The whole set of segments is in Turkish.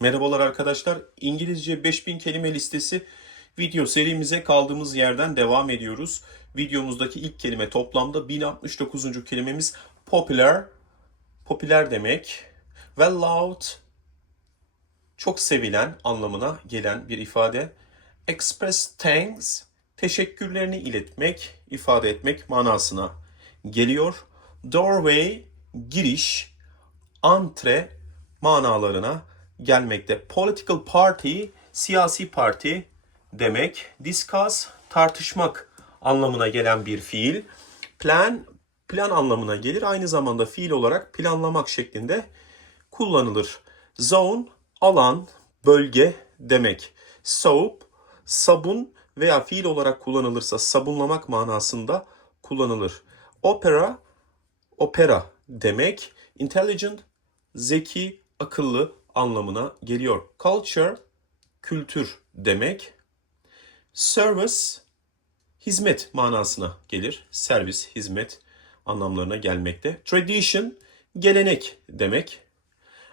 Merhabalar arkadaşlar. İngilizce 5000 kelime listesi video serimize kaldığımız yerden devam ediyoruz. Videomuzdaki ilk kelime toplamda 1069. kelimemiz popular. Popüler demek. Well loved. Çok sevilen anlamına gelen bir ifade. Express thanks. Teşekkürlerini iletmek, ifade etmek manasına geliyor. Doorway, giriş, antre manalarına gelmekte. Political party, siyasi parti demek. Discuss, tartışmak anlamına gelen bir fiil. Plan, plan anlamına gelir. Aynı zamanda fiil olarak planlamak şeklinde kullanılır. Zone, alan, bölge demek. Soap, sabun veya fiil olarak kullanılırsa sabunlamak manasında kullanılır. Opera, opera demek. Intelligent, zeki, akıllı anlamına geliyor. Culture, kültür demek. Service, hizmet manasına gelir. Servis, hizmet anlamlarına gelmekte. Tradition, gelenek demek.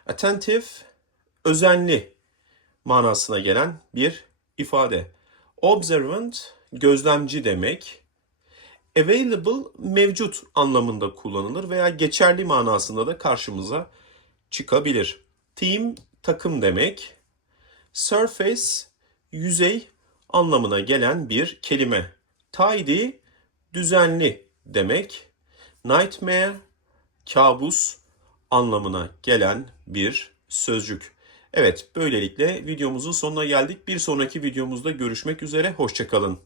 Attentive, özenli manasına gelen bir ifade. Observant, gözlemci demek. Available, mevcut anlamında kullanılır veya geçerli manasında da karşımıza çıkabilir. Team, takım demek. Surface, yüzey anlamına gelen bir kelime. Tidy, düzenli demek. Nightmare, kabus anlamına gelen bir sözcük. Evet, böylelikle videomuzun sonuna geldik. Bir sonraki videomuzda görüşmek üzere. Hoşçakalın.